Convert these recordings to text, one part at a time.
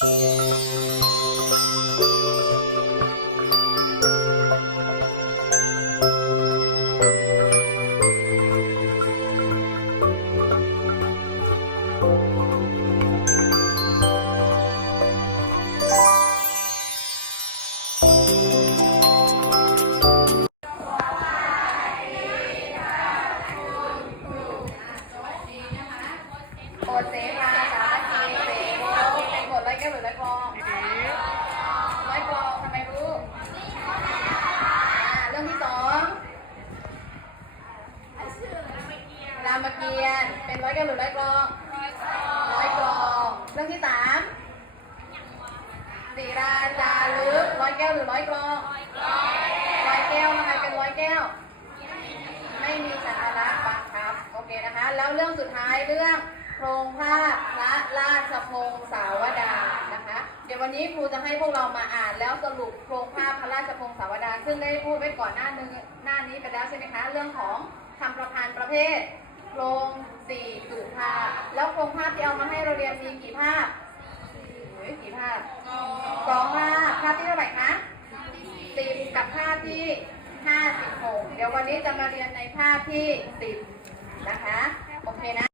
Música ร้อยกรองร้อยกรองเรื่องที่สามสีราจาลึกร้อยแก้วหรือร้อยกรองร้อยแก้วนะไะเป็นร้อยแก้ว ไม่มีสาระบังคับโอเคนะคะ แล้วเรื่องสุดท้ายเรื่องโครงภาพพระราชพงศาวดารนะคะ เดี๋ยววันนี้ครูจะให้พวกเรามาอ่านแล้วสรุปโครงภาพพระราชพงศาวดารซึ่งได้พูดไปก่อนหน้านึงหน้านี้ไปแล้วใช่ไหมคะ เรื่องของคำประพันธ์ประเภท โครงสี่สุภาพ แล้วโครงภาพที่เอามาให้เราเรียนมีกี่ภาพกี่ภาพสองภาพภาพที่เท่าไหร่คะสิบกับภาพที่ห้าสิบหกเดี๋ยววันนี้จะมาเรียนในภาพที่สิบนะคะ โอเคนะ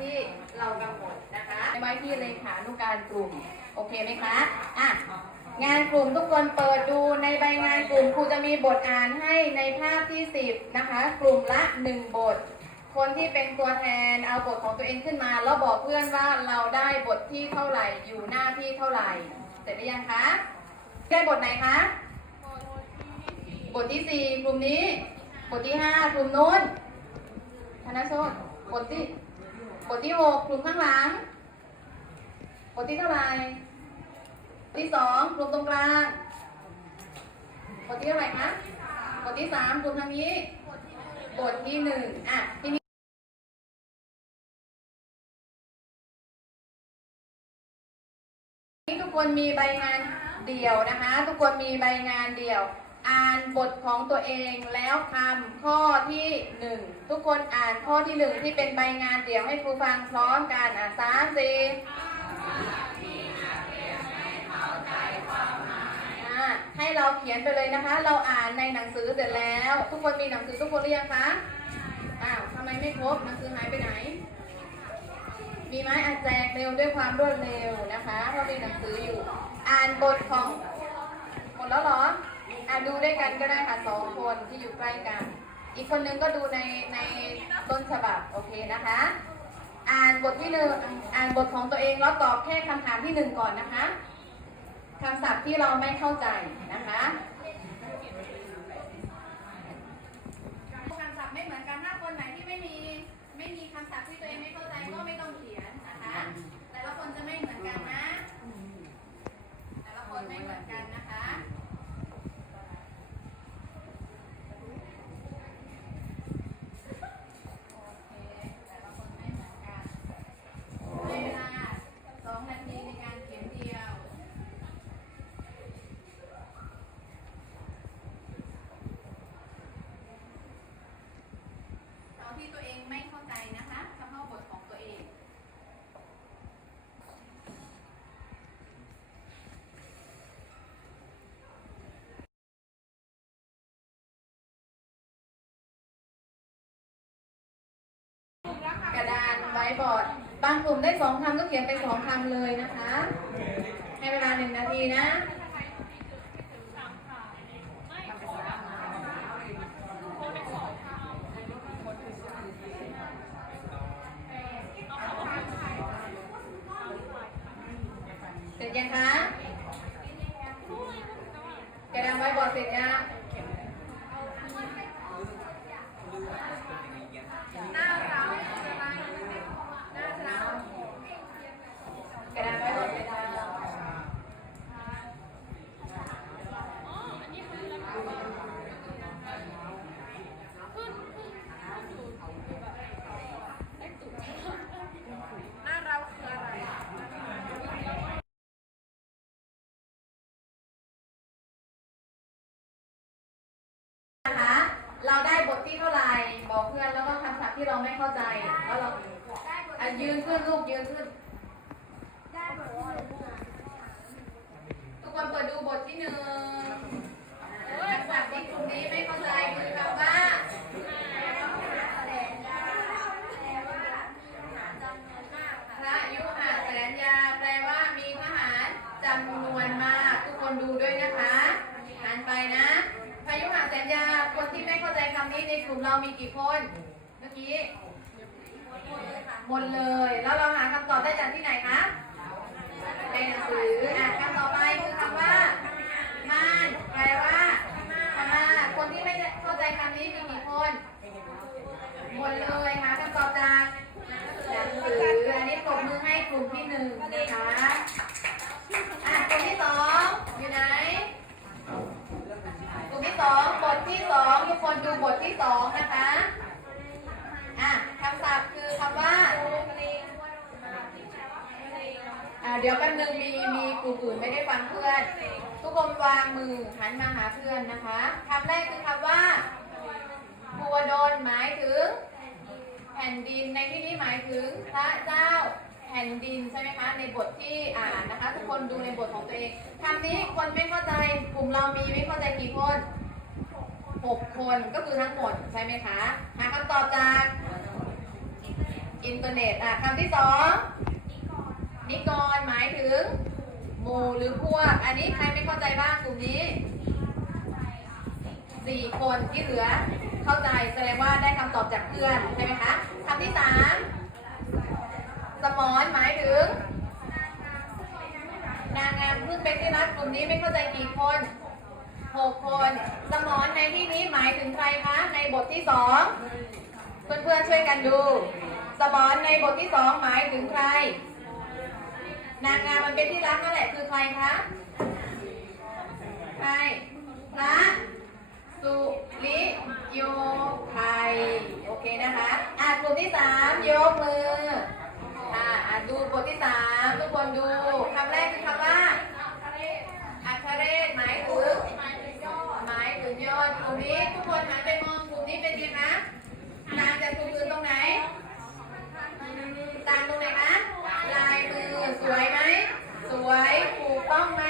ที่เรากำหนดนะคะไว้ที่เลขานุการกลุ่ม โอเคไหมคะอะงานกลุ่มทุกคนเปิดดูในใบงานกลุ่มครูจะมีบทอ่านให้ในภาพที่ 10 นะคะ กลุ่มละ 1 บท คนที่เป็นตัวแทนเอาบทของตัวเองขึ้นมา แล้วบอกเพื่อนว่าเราได้บทที่เท่าไหร่อยู่หน้าที่เท่าไหร่ เสร็จหรือยังคะได้บทไหนคะบทที่สี่กลุ่มนี้ บทที่ห้ากลุ่มนู้นธนโชตบทที่ บทที่หกกลุ่มข้างหลัง บทที่เท่าไหร่บทที่สองกลุ่มตรงกลาง บทที่เท่าไหร่คะบทที่สามกลุ่มทางนี้ บทที่หนึ่งอะทีนี้ทุกคนมีใบงานเดี่ยวนะคะ ทุกคนมีใบงานเดี่ยว อ่านบทของตัวเองแล้วทำข้อที่หนึ่งทุกคนอ่านข้อที่หนึ่งที่เป็นใบงานเดี่ยวให้ครูฟังพร้อมกันอะสามสี่อ่าให้เราเขียนไปเลยนะคะ เราอ่านในหนังสือเสร็จแล้ว ทุกคนมีหนังสือทุกคนหรือยังคะอ้าวทำไมไม่ครบหนังสือหายไปไหน มีไหมอาแจกเร็วด้วยความรวดเร็วนะคะเพราะมีหนังสืออยู่ อ่านบทของหมดแล้วเหรอ อ่านดูด้วยกันก็ได้ค่ะสองคนที่อยู่ใกล้กัน อีกคนนึงก็ดูในในต้นฉบับโอเคนะคะ อ่านบทที่หนึ่งอ่านบทของตัวเองแล้วตอบแค่คำถามที่หนึ่งก่อนนะคะคำศัพท์ที่เราไม่เข้าใจนะคะคำศัพท์ไม่เหมือนกันถ้าคนไหนที่ไม่มีไม่มีคำศัพท์ที่ตัวเองไม่เข้าใจก็ไม่ต้องเขียนนะคะ แต่ละคนจะไม่เหมือนกันนะ แต่ละคนไม่เหมือนกันนะคะ โอเค แต่ละคนไม่เหมือนกันให้เวลาสองนาทีในการเขียนเดียว เอาที่ตัวเองไม่เข้าใจนะคะเฉพาะบทของตัวเอง กระดานไว้บอร์ดบางกลุ่มได้สองคำก็เขียนเป็นสองคำเลยนะคะ ให้เวลาหนึ่งนาทีนะเสร็จยังคะกระดานไว้บอดเสร็จยัง หน้าเราหน้าเรากระดานไว้บนกระดานเราหน้าเราคืออะไรนะคะ เรา ได้บทที่เท่าไหร่ บอกเพื่อนแล้วก็คำศัพท์ที่เราไม่เข้าใจแล้วเราอะยืนขึ้นลูกยืนขึ้น ทุกคนเปิดดูบทที่หนึ่งคำศัพท์ที่กลุ่มนี้ไม่เข้าใจคือคำว่า พระยุหแสนยา แปลว่ามีทหารจำนวนมาก ทุกคนดูด้วยนะคะอ่านไปนะพระยุหแสนยา คนที่ไม่เข้าใจคำ นี้ในกลุ่มเรามีกี่คน เมื่อกี้หมดเลย แล้วเราหาคำตอบได้จากที่ไหนคะ ในหนังสืออะคำต่อไปคือคำว่าม่านแปลว่าพม่าคนที่ไม่เข้าใจคำนี้มีกี่คน หมดเลยหาคำตอบจากหนังสือ อันนี้ปรบมือให้กลุ่มที่หนึ่งนะคะอะกลุ่มที่สองอยู่ไหน กลุ่มที่สองบทที่สองทุกคนดูบทที่สองนะคะ อะคำศัพท์คือคำว่า อ่าเดี๋ยวแป๊บนึงมีมีกลุ่มอื่นไม่ได้ฟังเพื่อน ทุกคนวางมือหันมาหาเพื่อนนะคะคำแรกคือคำว่าภูวดลหมายถึง แผ่นดินในที่นี้หมายถึงพระเจ้าแผ่นดินใช่ไหมคะในบทที่อ่านนะคะ ทุกคนดูในบทของตัวเองคำนี้คนไม่เข้าใจกลุ่มเรามีไม่เข้าใจกี่คนหกคนก็คือทั้งหมดใช่ไหมคะหาคำตอบจากอินเทอร์เน็ตอะคำที่สองนิกรหมายถึง หมู่หรือพวก อันนี้ใครไม่เข้าใจบ้างกลุ่มนี้สี่คนที่เหลือเข้าใจแสดงว่าได้คำตอบจากเพื่อนใช่ไหมคะคำที่สามสมอนหมายถึง นางงามเพิ่งเป็นที่รักกลุ่มนี้ไม่เข้าใจกี่คนหกคน สมอนในที่นี้หมายถึงใครคะ ในบทที่สองเพื่อนๆช่วยกันดู สมอนในบทที่สองหมายถึงใคร นางงามมันเป็นที่รักนั่นแหละคือใครคะใครพระสุริโยไทยโอเคนะคะอะกลุ่มที่สามยกมืออะอะดูบทที่สามทุกคนดูคำแรกคือคำว่าอัคเรศหมายถึงหมายถึงยอดกลุ่มนี้ทุกคนหันไปมองกลุ่มนี้เป็นยังไงคะต่างจากกลุ่มอื่นตรงไหนต่างตรงไหนคะ ลายมือสวยไหม สวยถูก ต้องไหม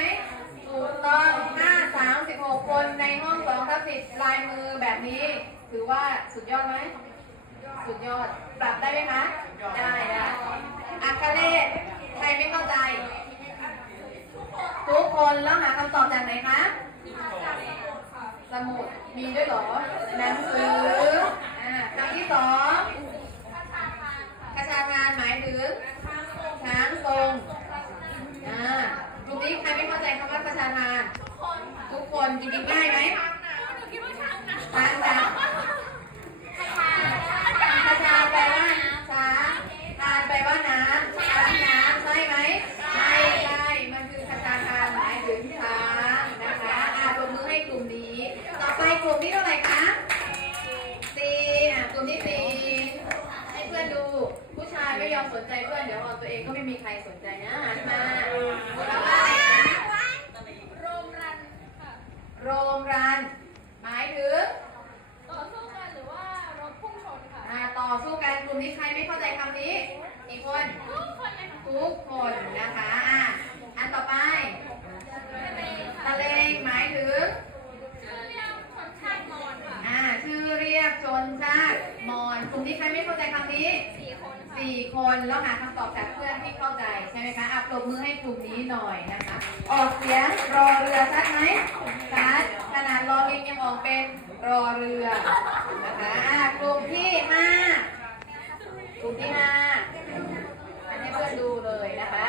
ถูกต้อง5 3 6คนในห้อง2ทับ10ลายมือแบบนี้ ถือว่าสุดยอดไหม สุดยอด ปรับได้ไหมคะ ได้ได้อัคคเลศใครไม่เข้าใจ ทุกคนแล้วหาคำตอบจากไหนคะ สมุด มีด้วยเหรอ หนังสืออ่าคำที่สองคชาทานหมายถึงช้างทรงอ่า นี้ใครไม่เข้าใจคำว่าคประชาทานทุกคนค่ะทุกคนจริงๆง่ายไหมหนูคิดว่าช้างนะช้างนะประชาแปลว่าช้างทานแปลว่าน้ำช้างน้ำใช่ไหมใช่ใช่มันคือประชาทานหมายถึงช้างนะคะอ่าปรบมือให้กลุ่มนี้ ต่อไปกลุ่มที่เท่าไหร่คะสี่อะกลุ่มที่สี่ให้เพื่อนดู ผู้ชายไม่ยอมสนใจเพื่อนเดี๋ยวเอาตัวเองก็ไม่มีใครสนใจนะหันมาคำว่าอะไรคะ โรมรันค่ะ โรงรัน หมายถึง ต่อสู้กันหรือว่ารถพุ่งชนค่ะ อ่าต่อสู้กันกลุ่มนี้ใครไม่เข้าใจคำนี้กี่คน ทุกคนเลยค่ะ ทุกคนนะคะอะอันต่อไป ทะเล ตะเลงหมายถึง ชื่อเรียกชนชาติมอญค่ะ อ่าชื่อเรียกชนชาติมอญกลุ่มนี้ใครไม่เข้าใจคำนี้ สี่คนค่ะ สี่คนแล้วหาคำตอบจากเพื่อนที่เข้าใจใช่ไหมคะอะปรบมือให้กลุ่มนี้หน่อยนะคะ ออกเสียงรอเรือชัดไหมชัดขนาดรอลิงยังออกเป็นรอเรือนะคะอะกลุ่มที่ห้ากลุ่มที่ห้าอันให้เพื่อนดูเลยนะคะ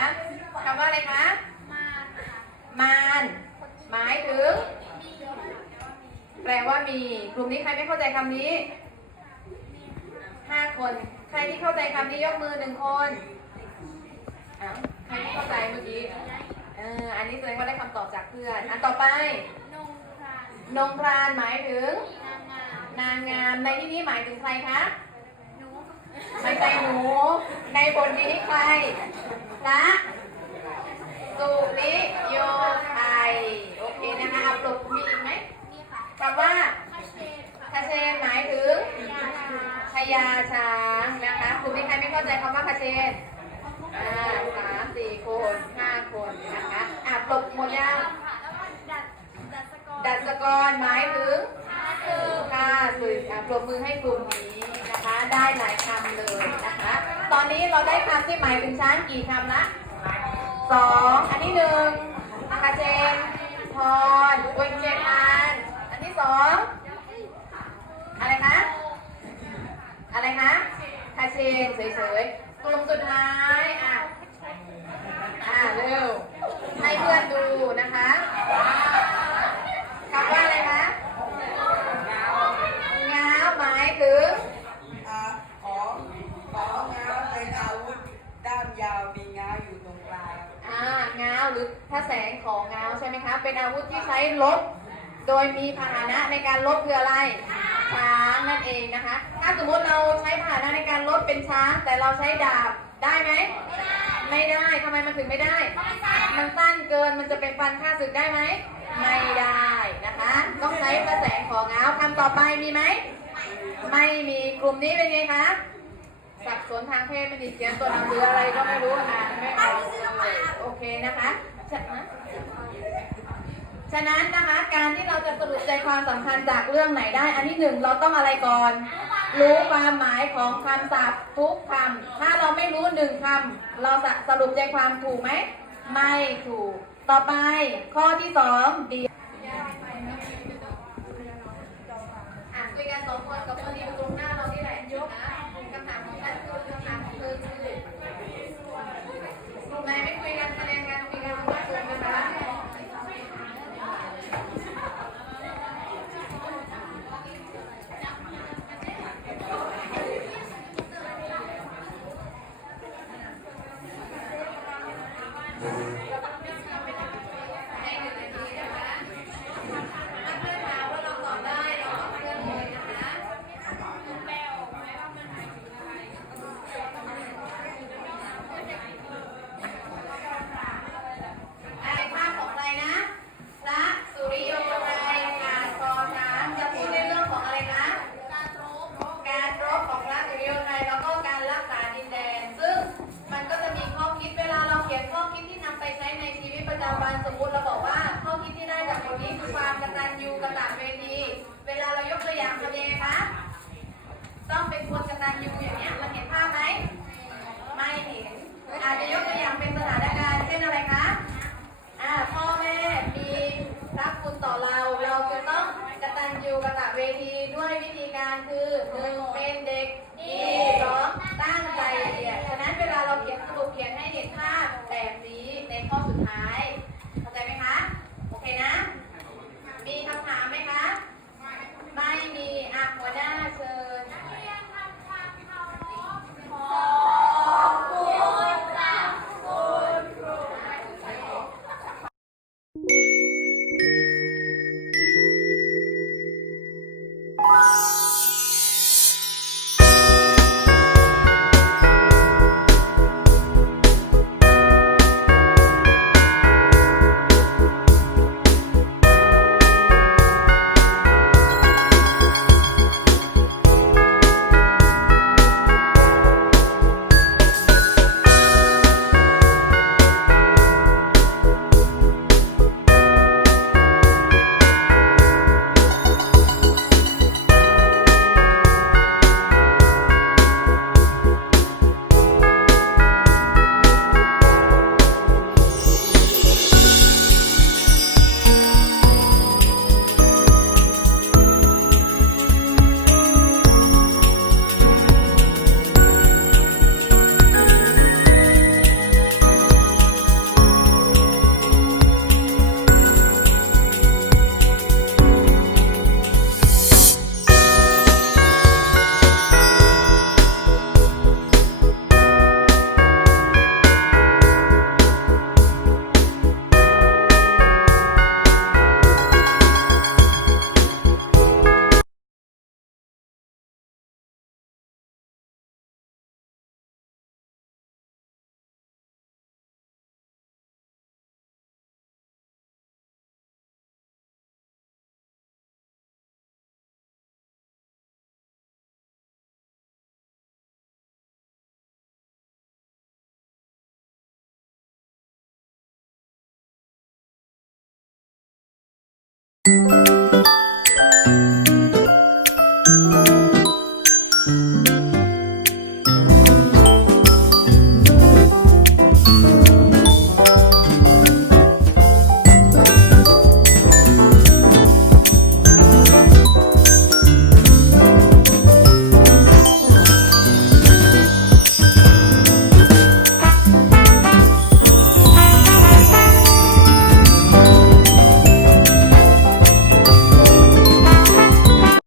คำว่าอะไรคะ มาค่ะมารหมายถึง แปลว่ามี กลุ่มนี้ใครไม่เข้าใจคำนี้ห้าคน ใครที่เข้าใจคำนี้ยกมือหนึ่งคนอ้าวใครไม่เข้าใจเมื่อกี้เอออันนี้แสดงว่าได้คำตอบจากเพื่อน อันต่อไป นงพรานนงพรานหมายถึง นางงามนางงาม ในที่นี้หมายถึงใครคะ หนู ไม่ใช่หนู ในบทนี้ใครละ สุริโยไทยโอเคนะคะอัปโหลดมีอีกไหมมีค่ะคำว่าพระเชนค่ะคาเชนหมายถึงยาดาพญาช้างนะคะกลุ่มนี้ใครไม่เข้าใจคำว่าคาเชนอ่าสามสี่คนห้าคนนะคะอะปลบหมดยังค่ะแล้วก็ดัดดัดสกอร์ดัชกรหมายถึงพาคือค่าสื่ออะปรบมือให้กลุ่มนี้นะคะ ได้หลายคำเลยนะคะ ตอนนี้เราได้คำที่หมายถึงช้างกี่คำละ สองอันที่หนึ่งคาเชนพรเวงเจทานอันที่สองอะไรคะอะไรคะคาเชนเฉยๆกลุ่มสุดท้ายอะอะเร็วให้เพื่อนดูนะคะคำว่าอะไรคะง้าวหมายถึง อ่าขอของ้าวเป็นอาวุธด้ามยาวมีง้าวอยู่ตรงกลาง อ่าง้าวหรือถ้าแสงของง้าวใช่ไหมคะ เป็นอาวุธที่ใช้ลบโดยมีพาหนะในการลบคืออะไร ช้างนั่นเองนะคะ ถ้าสมมติเราใช้พาหนะในการลบเป็นช้าง แต่เราใช้ดาบได้ไหม ไม่ได้ ทำไมมันถึงไม่ได้ มันสั้นเกิน มันจะไปฟันข้าศึกได้ไหม ไม่ได้นะคะ ต้องใช้กระแสของง้าวคำต่อไปมีไหม ไม่มี กลุ่มนี้เป็นไงคะ สับสนทางเพศไม่ติดเขียนตัวหนังสืออะไรก็ไม่รู้อ่านไม่ออกโอเคนะคะ ฉะนั้นนะคะการที่เราจะสรุปใจความสำคัญจากเรื่องไหนได้ อันที่หนึ่งเราต้องอะไรก่อน รู้ความหมายของคำศัพท์ทุกคำถ้าเราไม่รู้หนึ่งคำเราจะสรุปใจความถูกไหม ไม่ถูก ต่อไปข้อที่สองดีอะคุยกันสองคนกับคนที่อยู่ตรงหน้าเราที่แหละยกนะคำถามของท่านคือคำถามของเธอคือกลุ่มไหนไม่คุยกันแสดงการคุยกันว่าคุยกันนะคะให้หนึ่งนาทีนะคะถ้าเพื่อนถามว่าเราตอบได้เราตอบเพื่อนเลยนะคะ อะในภาพของใครนะพระสุริโยไทยกาซอช้างจะพูดในเรื่องของอะไรนะ การรบ การรบของพระสุริโยไทยแล้วก็การรักษาดินแดน ซึ่งมันก็จะมีข้อคิดเวลาเราเขียนข้อคิดที่นำไปใช้ในชีวิตประจำวันสมมติเราบอกว่าข้อคิดที่ได้จากบทนี้คือความกตัญญูกตเวที เวลาเรายกตัวอย่างทำยังไงคะ ต้องเป็นคนกตัญญูอย่างเงี้ยมันเห็นภาพไหม ไม่เห็น อาจจะยกตัวอย่างเป็นสถานการณ์เช่นอะไรคะ อ่าพ่อแม่มีพระคุณต่อเรา เราจะต้องกตั ญ